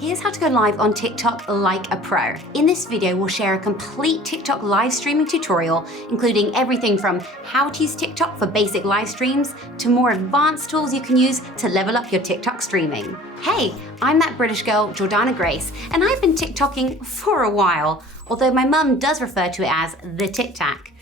Here's how to go live on TikTok like a pro. In this video, we'll share a complete TikTok live streaming tutorial, including everything from how to use TikTok for basic live streams to more advanced tools you can use to level up your TikTok streaming. Hey, I'm that British girl, Jordana Grace, and I've been TikToking for a while, although my mum does refer to it as the Tic-Tac.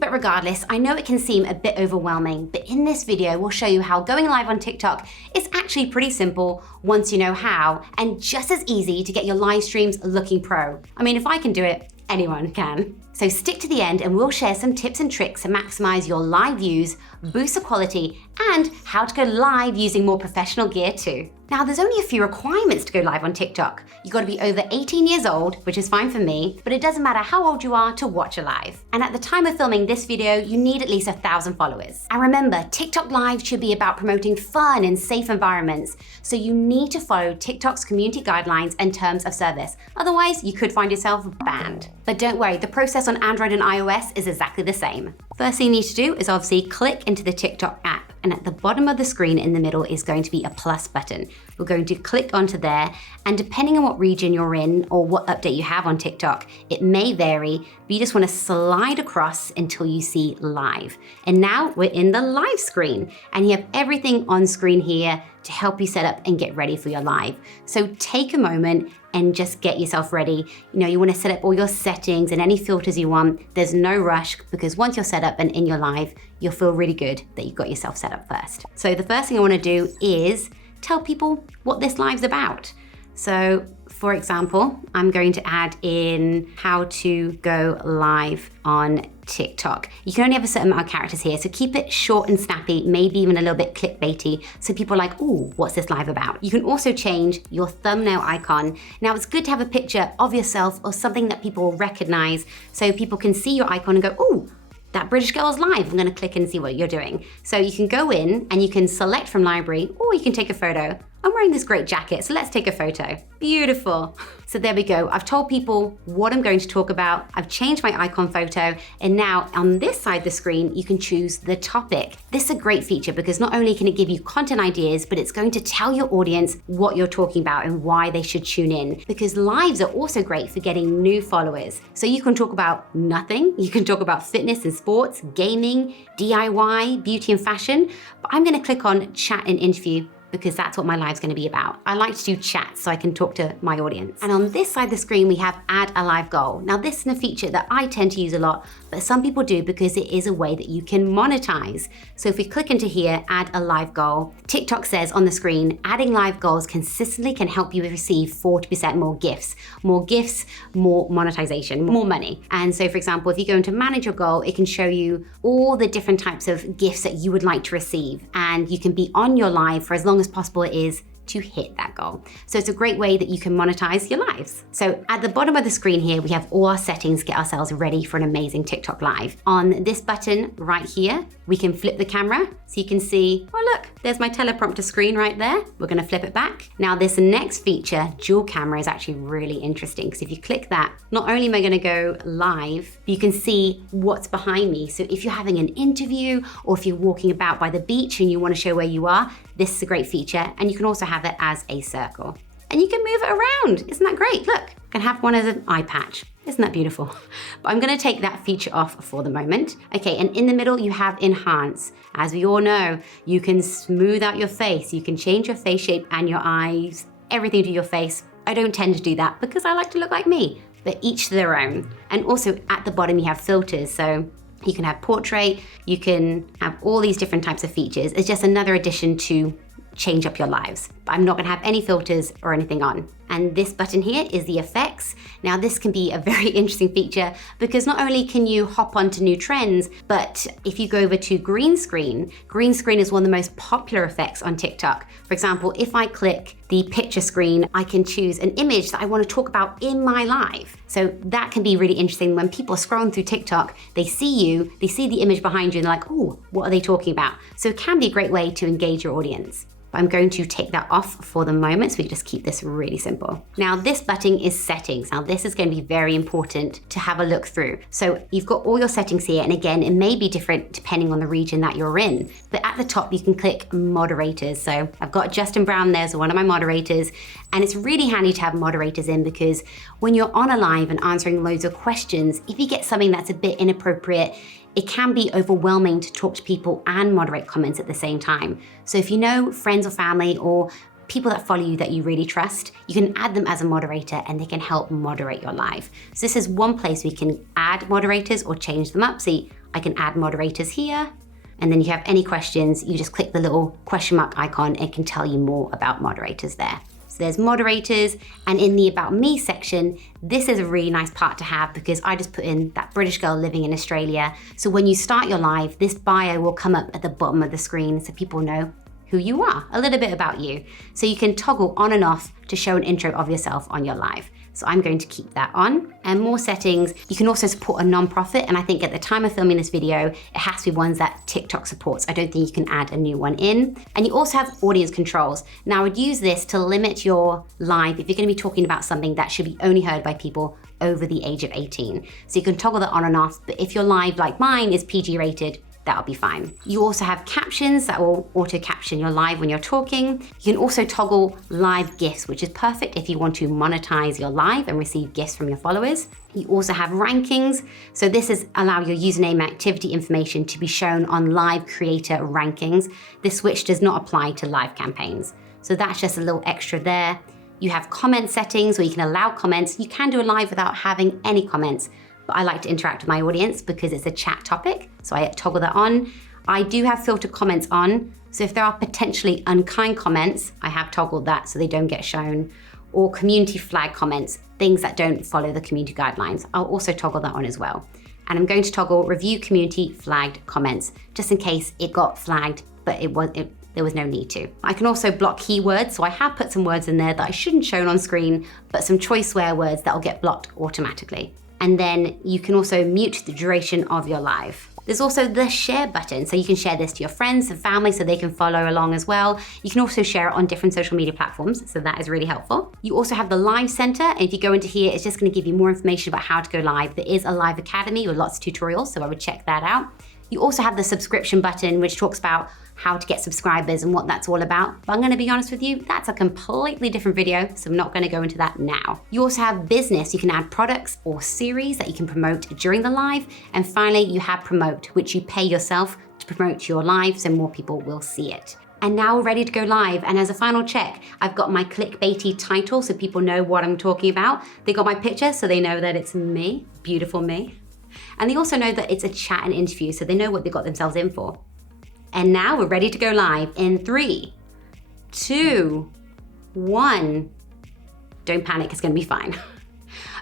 But regardless, I know it can seem a bit overwhelming, but in this video, we'll show you how going live on TikTok is actually pretty simple once you know how, and just as easy to get your live streams looking pro. I mean, if I can do it, anyone can. So stick to the end and we'll share some tips and tricks to maximize your live views, boost the quality, and how to go live using more professional gear too. Now, there's only a few requirements to go live on TikTok. You gotta be over 18 years old, which is fine for me, but it doesn't matter how old you are to watch a live. And at the time of filming this video, you need at least 1,000 followers. And remember, TikTok Live should be about promoting fun and safe environments, so you need to follow TikTok's community guidelines and terms of service. Otherwise, you could find yourself banned. But don't worry, the process on Android and iOS is exactly the same. First thing you need to do is obviously click into the TikTok app, and at the bottom of the screen in the middle is going to be a plus button. We're going to click onto there, and depending on what region you're in or what update you have on TikTok, it may vary, but you just want to slide across until you see live. And now we're in the live screen, and you have everything on screen here to help you set up and get ready for your live. So take a moment and just get yourself ready. You want to set up all your settings and any filters you want. There's no rush, because once you're set up and in your live, you'll feel really good that you've got yourself set up first. So the first thing I want to do is tell people what this live's about. So for example, I'm going to add in how to go live on TikTok. You can only have a certain amount of characters here, so keep it short and snappy, maybe even a little bit clickbaity, so people are like, ooh, what's this live about? You can also change your thumbnail icon. Now, it's good to have a picture of yourself or something that people will recognize, so people can see your icon and go, ooh, that British girl's live. I'm gonna click and see what you're doing. So you can go in and you can select from library, or you can take a photo. I'm wearing this great jacket, so let's take a photo. Beautiful. So there we go. I've told people what I'm going to talk about. I've changed my icon photo, and now on this side of the screen, you can choose the topic. This is a great feature because not only can it give you content ideas, but it's going to tell your audience what you're talking about and why they should tune in, because lives are also great for getting new followers. So you can talk about nothing. You can talk about fitness and sports, gaming, DIY, beauty and fashion, but I'm gonna click on chat and interview, because that's what my live's gonna be about. I like to do chats so I can talk to my audience. And on this side of the screen, we have add a live goal. Now this is a feature that I tend to use a lot, but some people do because it is a way that you can monetize. So if we click into here, add a live goal, TikTok says on the screen, adding live goals consistently can help you receive 40% more gifts, more monetization, more money. And so for example, if you go into manage your goal, it can show you all the different types of gifts that you would like to receive. And you can be on your live for as long as possible it is to hit that goal. So it's a great way that you can monetize your lives. So at the bottom of the screen here, we have all our settings to get ourselves ready for an amazing TikTok live. On this button right here, we can flip the camera so you can see, oh look, there's my teleprompter screen right there. We're gonna flip it back. Now this next feature, dual camera, is actually really interesting, because if you click that, not only am I gonna go live, but you can see what's behind me. So if you're having an interview or if you're walking about by the beach and you wanna show where you are, this is a great feature, and you can also have it as a circle. And you can move it around. Isn't that great? Look, I can have one as an eye patch. Isn't that beautiful? But I'm gonna take that feature off for the moment. Okay, and in the middle you have enhance. As we all know, you can smooth out your face, you can change your face shape and your eyes, everything to your face. I don't tend to do that because I like to look like me, but each to their own. And also at the bottom you have filters, so you can have portrait, you can have all these different types of features. It's just another addition to change up your lives. But I'm not gonna have any filters or anything on. And this button here is the effects. Now this can be a very interesting feature because not only can you hop onto new trends, but if you go over to green screen is one of the most popular effects on TikTok. For example, if I click the picture screen, I can choose an image that I want to talk about in my live. So that can be really interesting. When people are scrolling through TikTok, they see you, they see the image behind you and they're like, oh, what are they talking about? So it can be a great way to engage your audience. but I'm going to take that off for the moment so we can just keep this really simple. Now this button is settings. Now this is going to be very important to have a look through. So you've got all your settings here, and again, it may be different depending on the region that you're in, but at the top you can click moderators. So I've got Justin Brown there, so one of my moderators, and it's really handy to have moderators in because when you're on a live and answering loads of questions, if you get something that's a bit inappropriate, it can be overwhelming to talk to people and moderate comments at the same time. So if you know friends or family or people that follow you that you really trust, you can add them as a moderator and they can help moderate your live. So this is one place we can add moderators or change them up. See, I can add moderators here, and then if you have any questions, you just click the little question mark icon. It can tell you more about moderators there. So there's moderators, and in the About Me section, this is a really nice part to have because I just put in that British girl living in Australia. So when you start your live, this bio will come up at the bottom of the screen so people know who you are, a little bit about you. So you can toggle on and off to show an intro of yourself on your live. So I'm going to keep that on. And more settings, you can also support a nonprofit. And I think at the time of filming this video, it has to be ones that TikTok supports. I don't think you can add a new one in. And you also have audience controls. Now I would use this to limit your live if you're gonna be talking about something that should be only heard by people over the age of 18. So you can toggle that on and off, but if your live, like mine, is PG rated, that'll be fine. You also have captions that will auto caption your live when you're talking. You can also toggle live gifts, which is perfect if you want to monetize your live and receive gifts from your followers. You also have rankings. So this is allow your username and activity information to be shown on live creator rankings. This switch does not apply to live campaigns. So that's just a little extra there. You have comment settings where you can allow comments. You can do a live without having any comments, but I like to interact with my audience because it's a chat topic, so I toggle that on. I do have filter comments on, so if there are potentially unkind comments, I have toggled that so they don't get shown, or community flag comments, things that don't follow the community guidelines. I'll also toggle that on as well. And I'm going to toggle review community flagged comments, just in case it got flagged, but there was no need to. I can also block keywords, so I have put some words in there that I shouldn't show on screen, but some choice swear words that will get blocked automatically. And then you can also mute the duration of your live. There's also the share button, so you can share this to your friends and family so they can follow along as well. You can also share it on different social media platforms, so that is really helpful. You also have the Live Center, and if you go into here, it's just gonna give you more information about how to go live. There is a live academy with lots of tutorials, so I would check that out. You also have the subscription button, which talks about how to get subscribers and what that's all about. But I'm gonna be honest with you, that's a completely different video, so I'm not gonna go into that now. You also have business. You can add products or series that you can promote during the live. And finally, you have promote, which you pay yourself to promote your live so more people will see it. And now we're ready to go live. And as a final check, I've got my clickbaity title so people know what I'm talking about. They got my picture so they know that it's me, beautiful me. And they also know that it's a chat and interview, so they know what they got themselves in for. And now we're ready to go live in 3, 2, 1. Don't panic, it's gonna be fine.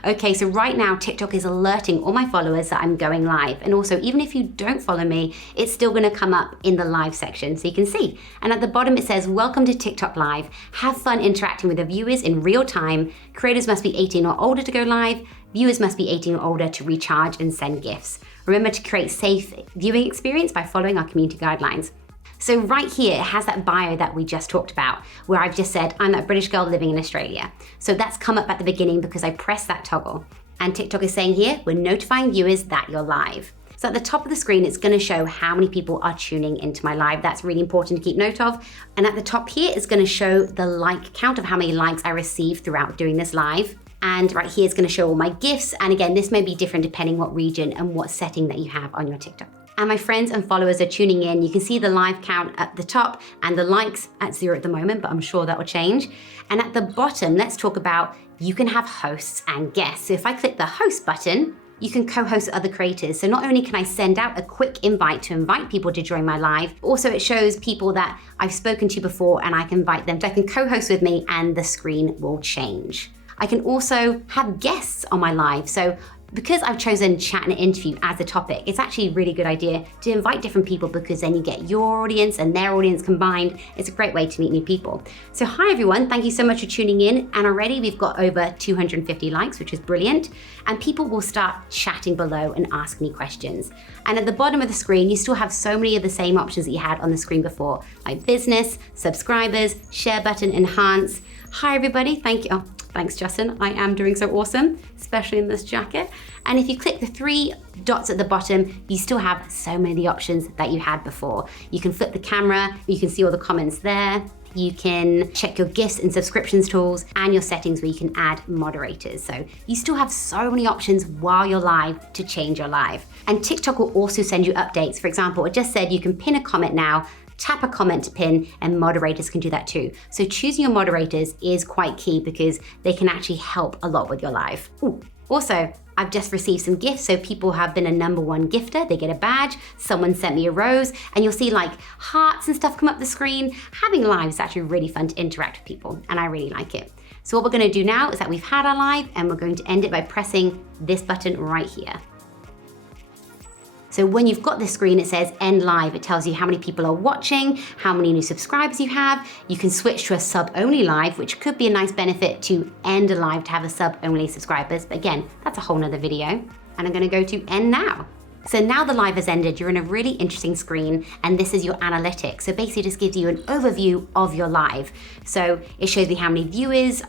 Okay, so right now TikTok is alerting all my followers that I'm going live. And also, even if you don't follow me, it's still gonna come up in the live section so you can see. And at the bottom it says, welcome to TikTok Live. Have fun interacting with the viewers in real time. Creators must be 18 or older to go live. Viewers must be 18 or older to recharge and send gifts. Remember to create safe viewing experience by following our community guidelines. So right here, it has that bio that we just talked about, where I've just said, I'm that British girl living in Australia. So that's come up at the beginning because I pressed that toggle. And TikTok is saying here, we're notifying viewers that you're live. So at the top of the screen, it's gonna show how many people are tuning into my live. That's really important to keep note of. And at the top here, it's gonna show the like count of how many likes I received throughout doing this live. And right here, it's gonna show all my gifts. And again, this may be different depending what region and what setting that you have on your TikTok. And my friends and followers are tuning in. You can see the live count at the top and the likes at 0 at the moment, but I'm sure that will change. And at the bottom, let's talk about, you can have hosts and guests. So if I click the host button, you can co-host other creators. So not only can I send out a quick invite to invite people to join my live, also it shows people that I've spoken to before and I can invite them. So I can co-host with me and the screen will change. I can also have guests on my live. So Because I've chosen chat and interview as a topic, it's actually a really good idea to invite different people because then you get your audience and their audience combined. It's a great way to meet new people. So hi everyone, thank you so much for tuning in. And already we've got over 250 likes, which is brilliant. And people will start chatting below and ask me questions. And at the bottom of the screen, you still have so many of the same options that you had on the screen before, like business, subscribers, share button, enhance. Hi everybody, thank you. Oh, thanks Justin, I am doing so awesome, especially in this jacket. And if you click the 3 dots at the bottom, you still have so many of the options that you had before. You can flip the camera, you can see all the comments there. You can check your gifts and subscriptions tools and your settings where you can add moderators. So you still have so many options while you're live to change your live. And TikTok will also send you updates. For example, it just said you can pin a comment now, tap a comment to pin, and moderators can do that too. So choosing your moderators is quite key because they can actually help a lot with your live. Ooh. Also, I've just received some gifts, so people have been a #1 gifter, they get a badge, someone sent me a rose, and you'll see like hearts and stuff come up the screen. Having live is actually really fun to interact with people, and I really like it. So what we're gonna do now is that we've had our live, and we're going to end it by pressing this button right here. So when you've got this screen, it says end live. It tells you how many people are watching, how many new subscribers you have. You can switch to a sub-only live, which could be a nice benefit to end a live to have a sub-only subscribers. But again, that's a whole nother video. And I'm gonna go to end now. So now the live has ended, you're in a really interesting screen, and this is your analytics. So basically it just gives you an overview of your live. So it shows me how many viewers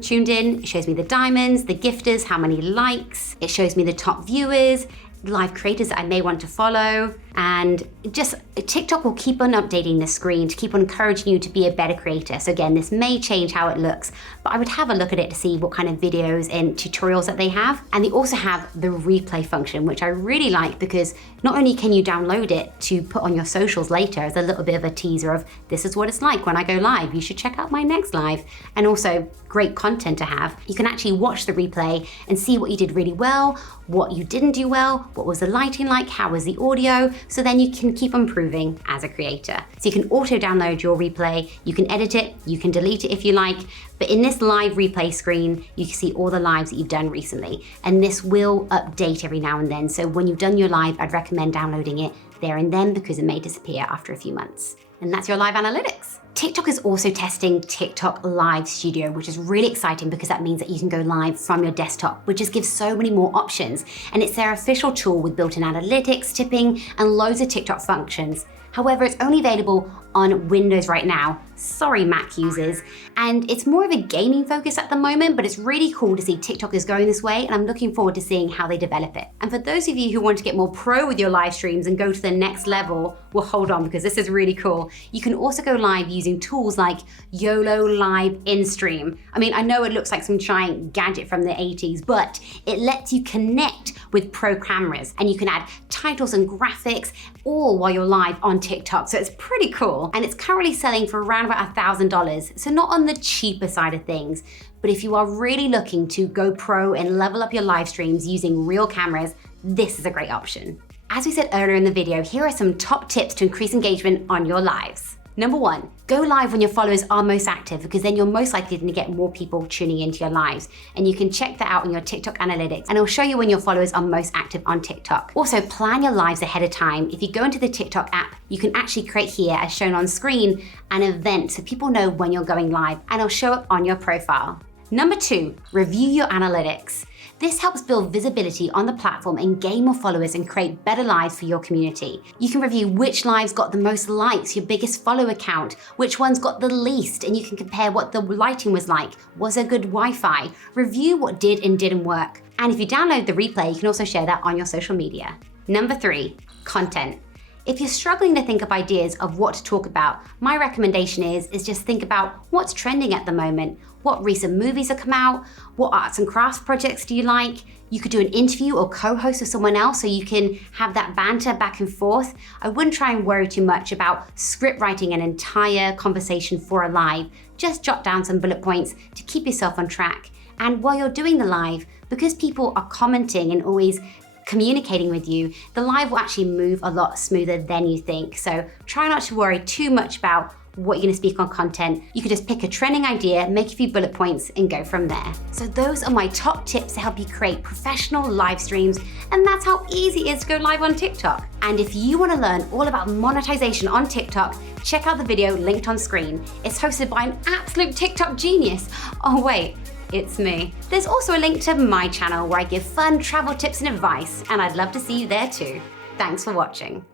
tuned in, it shows me the diamonds, the gifters, how many likes, it shows me the top viewers, live creators that I may want to follow, and just TikTok will keep on updating the screen to keep on encouraging you to be a better creator. So again, this may change how it looks, but I would have a look at it to see what kind of videos and tutorials that they have. And they also have the replay function, which I really like because not only can you download it to put on your socials later as a little bit of a teaser of this is what it's like when I go live, you should check out my next live, and also great content to have. You can actually watch the replay and see what you did really well, what you didn't do well, what was the lighting like, how was the audio, so then you can keep improving as a creator. So you can auto download your replay, you can edit it, you can delete it if you like, but in this live replay screen, you can see all the lives that you've done recently. And this will update every now and then. So when you've done your live, I'd recommend downloading it there and then because it may disappear after a few months. And that's your live analytics. TikTok is also testing TikTok Live Studio, which is really exciting because that means that you can go live from your desktop, which just gives so many more options. And it's their official tool with built-in analytics, tipping, and loads of TikTok functions. However, it's only available on Windows right now. Sorry, Mac users. And it's more of a gaming focus at the moment, but it's really cool to see TikTok is going this way, and I'm looking forward to seeing how they develop it. And for those of you who want to get more pro with your live streams and go to the next level, well, hold on, because this is really cool. You can also go live using tools like YOLO Live InStream. I mean, I know it looks like some giant gadget from the 80s, but it lets you connect with pro cameras, and you can add titles and graphics all while you're live on TikTok. So it's pretty cool. And it's currently selling for around about $1,000. So not on the cheaper side of things, but if you are really looking to go pro and level up your live streams using real cameras, this is a great option. As we said earlier in the video, here are some top tips to increase engagement on your lives. Number 1, go live when your followers are most active because then you're most likely to get more people tuning into your lives. And you can check that out on your TikTok analytics, and it'll show you when your followers are most active on TikTok. Also, plan your lives ahead of time. If you go into the TikTok app, you can actually create here, as shown on screen, an event so people know when you're going live, and it'll show up on your profile. Number 2, review your analytics. This helps build visibility on the platform and gain more followers and create better lives for your community. You can review which lives got the most likes, your biggest follower count, which ones got the least, and you can compare what the lighting was like. Was there good Wi-Fi? Review what did and didn't work. And if you download the replay, you can also share that on your social media. Number 3, content. If you're struggling to think of ideas of what to talk about, my recommendation is just think about what's trending at the moment. What recent movies have come out? What arts and crafts projects do you like? You could do an interview or co-host with someone else so you can have that banter back and forth. I wouldn't try and worry too much about script writing an entire conversation for a live. Just jot down some bullet points to keep yourself on track. And while you're doing the live, because people are commenting and always communicating with you, the live will actually move a lot smoother than you think. So try not to worry too much about what you're gonna speak on content. You can just pick a trending idea, make a few bullet points, and go from there. So those are my top tips to help you create professional live streams, and that's how easy it is to go live on TikTok. And if you wanna learn all about monetization on TikTok, check out the video linked on screen. It's hosted by an absolute TikTok genius. Oh wait, it's me. There's also a link to my channel where I give fun travel tips and advice, and I'd love to see you there too. Thanks for watching.